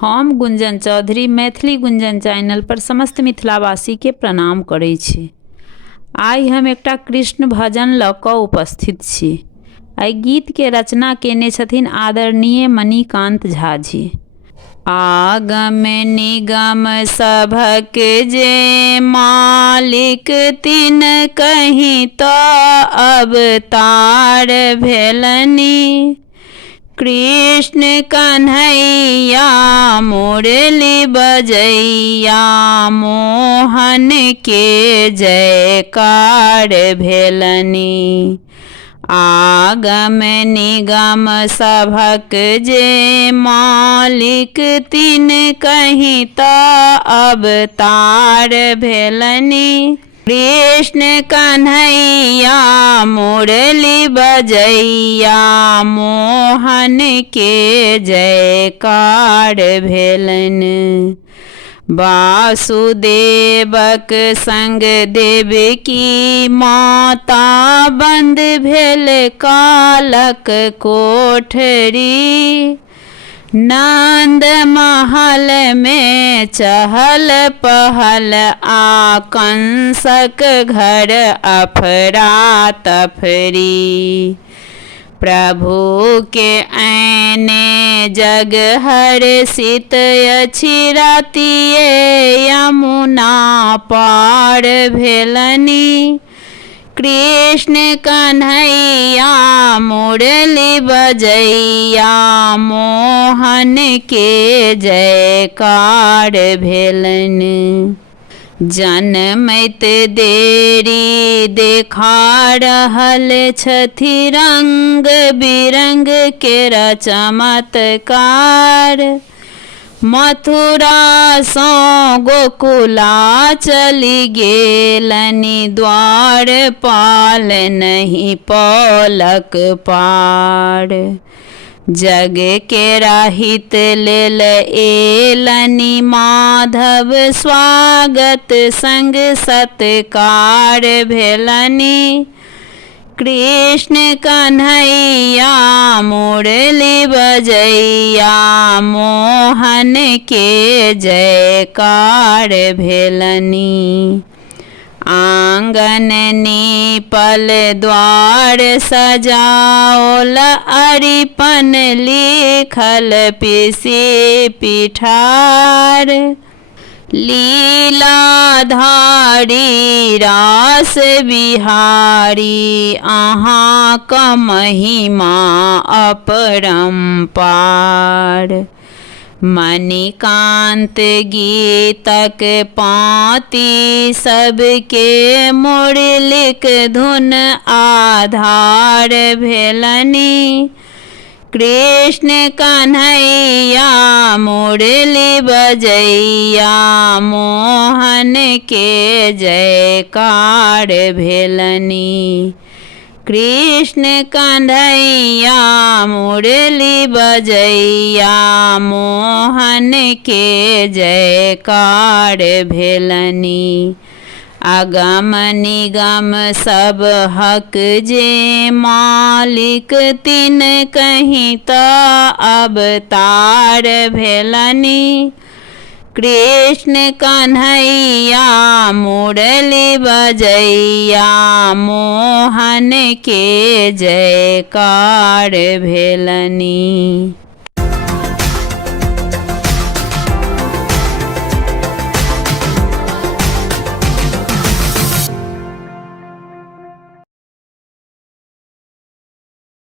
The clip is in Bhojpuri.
हम गुंजन चौधरी मैथिली गुंजन चैनल पर समस्त मिथिलावासी के प्रणाम करै छी। आइ हम एकटा कृष्ण भजन लऽ कऽ उपस्थित छी। एहि गीत के रचना केने छथिन आदरणीय मणिकांत झा जी। आगम निगम सभक जे मालिक तिन कहीं तो अवतार भेलनि। कृष्ण कन्हैया मुरली बजैया मोहन के जयकार भेलनि। आगम निगम सभक जे मालिक तिन कहीं तो अवतार भेलनि। कृष्ण कन्हैया मुरली बजैया मोहन के जयकार भेलनि। वासुदेवक संग देवकी माता बंद भेल कालक कोठरी। नंद महल में चहल पहल आ कंसक घर अफरा तफरी। प्रभु के ऐने जग हर्षित अछि रातिए यमुना पार भेलनि। कृष्ण कन्हैया मुरली बजैया मोहन के जयकार भेलनि। जनमैत देरी देखा रहल छथि रंग बिरंग केरा चमत्कार। मथुरा सँ गोकुला चली गेलनि द्वारपाल नहीं पौलक पार। जग के राहित लेल एलनि माधव स्वागत संग सत्कार भेलनि। कृष्ण कन्हैया मुरली बजैया मोहन के जयकार भेलनि। आंगन नीपल द्वार सजाओल अरिपन लिखल पीसी पिठार। लीलाधारी रास बिहारी अहाँ का महिमा अपरंपार। मणिकांत गीतक पाँति सबके मुरलिक धुन आधार भेलनि। कृष्ण कन्हैया मुरली बजैया मोहन के जयकार भेलनि। कृष्ण कन्हैया मुरली बजैया मोहन के जयकार भेलनि। अगम निगम सब हक जे मालिक तिन कहीं तो अवतार भेलनि। कृष्ण कन्हैया मुरली बजैया मोहन के जयकार भेलनि।